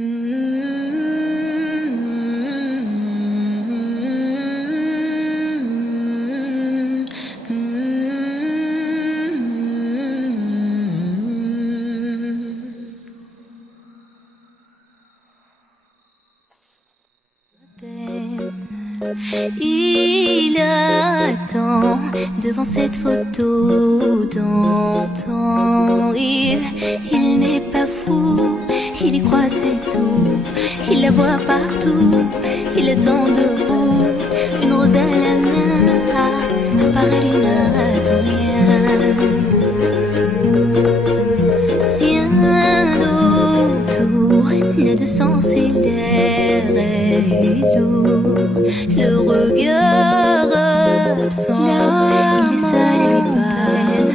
Il attend devant cette photo d'antan. Il n'est pas fou, il y croit, c'est tout. Il la voit partout, il attend debout. Une rose à la main, à part elle, il n'attend rien. Rien autour n'a de sens et l'air est lourd. Le regard absent, il est seul et parle.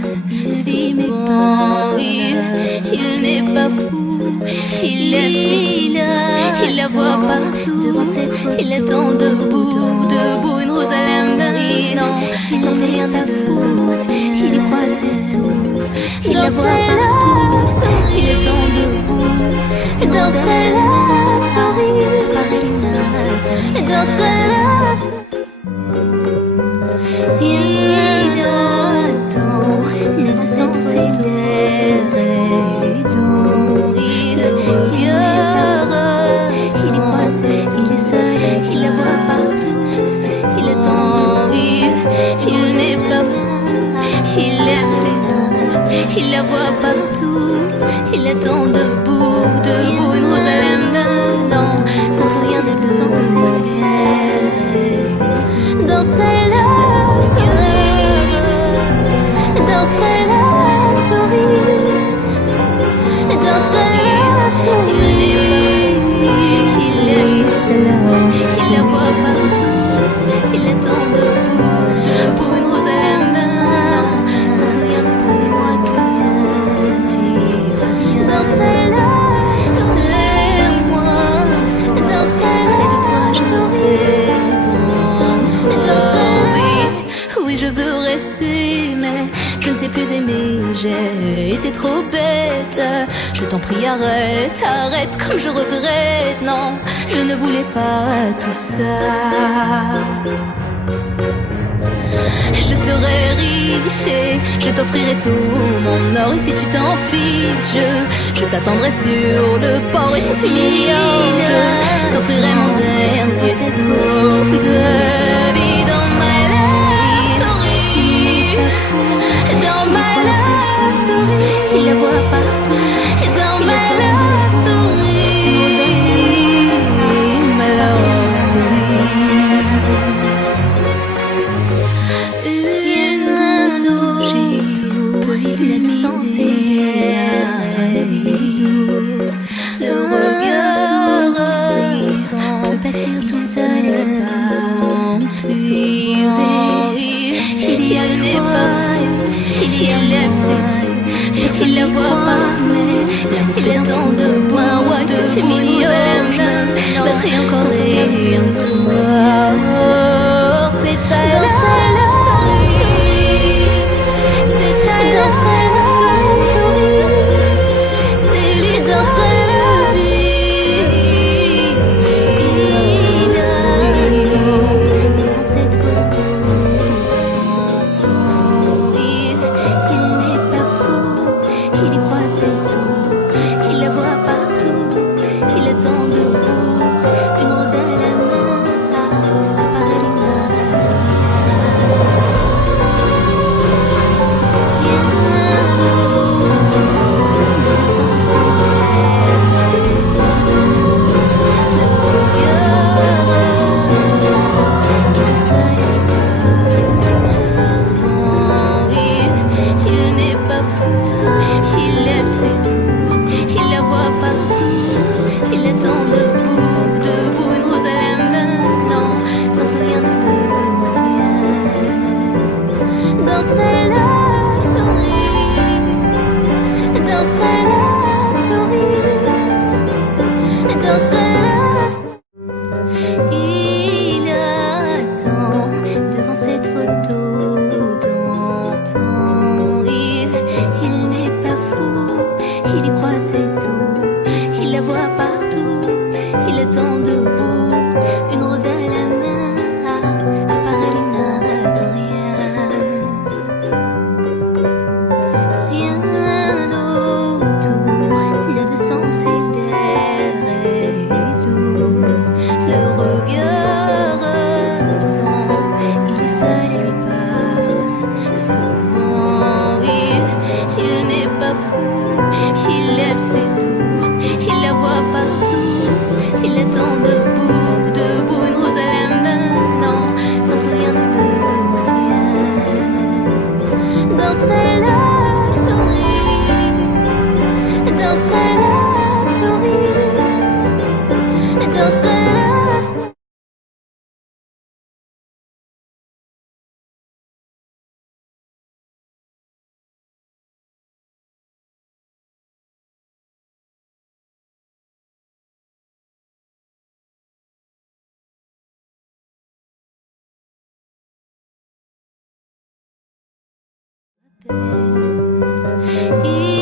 Si mais pas, il n'est pas fou. Il aime, il la voit partout. Devant cette photo, il attend debout, debout, une rose à la main. Non, il n'en est rien à foutre. Il y croit, c'est tout. Il la voit partout. Il attend debout. Dans sa love story, dans sa love story, il attend, il a sens et l'air est long. Il regarde, il est croisé, il est seul, il la voit partout. Il attend, il n'est pas fou, il aime ses doutes, il la voit partout. Il attend debout, debout, une rose à la main. Non, pour rien d'être sans clair. Dans sa love story, dans sa love story, dans sa love story, il aime sa love, il la voit partout. Il attend debout, debout, une rose à la main. Non, pour rien ne peut moi que te dire. Dans sa love story, c'est moi. Dans sa près de toi, je serai bon. Dans sa love, oui, je veux rester, mais je ne sais plus aimer. J'ai été trop bête. Je t'en prie, arrête, arrête, comme je regrette. Non, je ne voulais pas tout ça. Je serai riche et je t'offrirai tout mon or. Et si tu t'en fiches, je t'attendrai sur le port. Et si tu m'ignores, je t'offrirai mon dernier souffle de vie. Dans ma love story, dans ma love story, il la voit partout. Et dans ma love story, ma love story. Sens et le regard absent peut bâtir tout seul. Si il y a toi, il y a l'aime, il la voit partout. Il attend debout, un roi de tu m'ignorais, batterie encore et encore. C'est ta love story, c'est ta love story. Il attend devant cette photo d'antan. Il n'est pas fou, il y croit, c'est tout. Il la voit partout. peine.